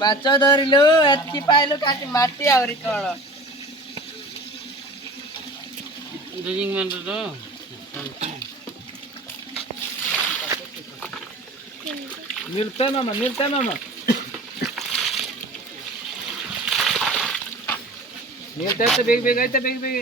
ମାଛ ଧରିଲୁ ଏତିକି ପାଇଲୁ କାଟି ମାଟି ଆହୁରି କଣ मिलते मामा मिलते मामा मिलते तो बेग बेग आते बेग बेग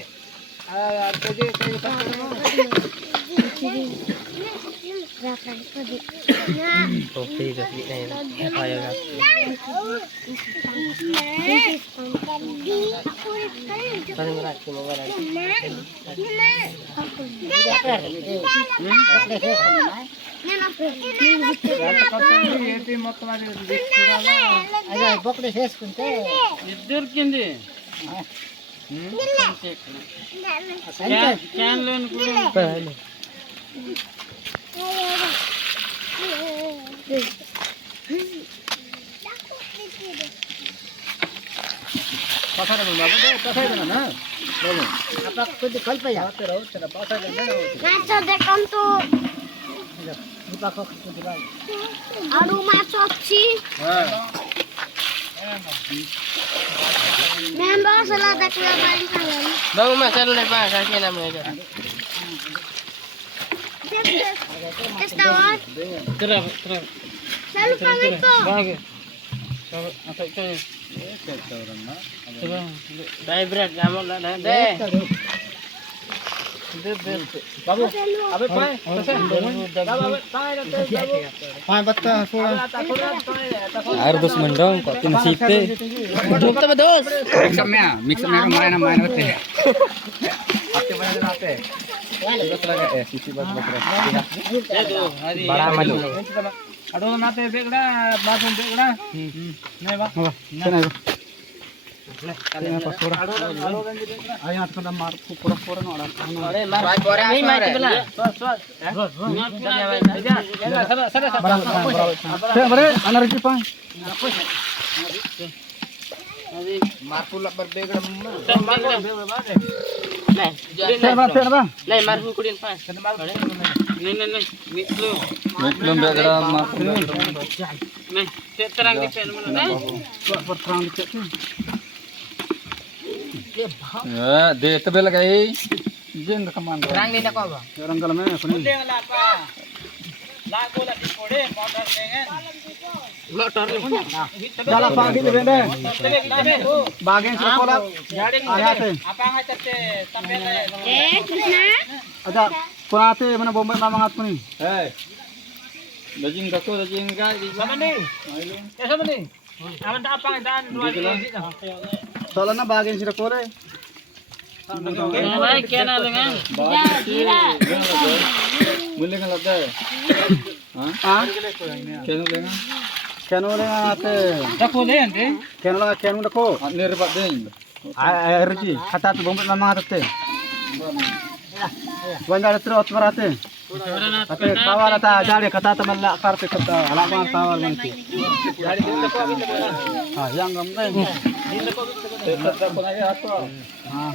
Bang mas lu lepas kaki namanya. Selalu pamit po. Vibrate kamu lah deh. बाबू अबे पाए पाए बत्ता थोड़ा air dos mendong kok tin site Duk tuh dos. Mix में मायना मायना होते हैं आते बना आते बस लगा है सीसी बस बस bada maju अडो नाते बेगड़ा बाथरूम बेगड़ा नहीं बा नहीं आया हाथ का मार पूरा पूरा ना Aduh, mar. Ini mati belah. बड़े अनर की पाए Mar pula berbeda mama. Nih, mar hukurin pas. Nih, miklu. belum bergerak mah Nih, terang di pen mana? परफ्रांग के ya de tebel lagi jin kaman Terang di nak apa? रंगल में अपने जाला पानी दे दे बागे से कोला आया थे अच्छा पुराते मैंने बॉम्बे में मंगात कोनी hey daging kako daging ga सोला ना बागे से कोरे क्या ना लेंगे? mulai kan lada हां kenu lenga केनो ले आते Aku deh nanti. केनो रखो nirbat ding एरजी खाता तो बॉम्बे में मंगात थे वंदा त्र उत्वराते अते कावाला ता जाडे कथा त मला करते कथा हलामा कावाल म्हणते जाडे दिन को अभी हां यांग हम नहीं tetap lagi apa हां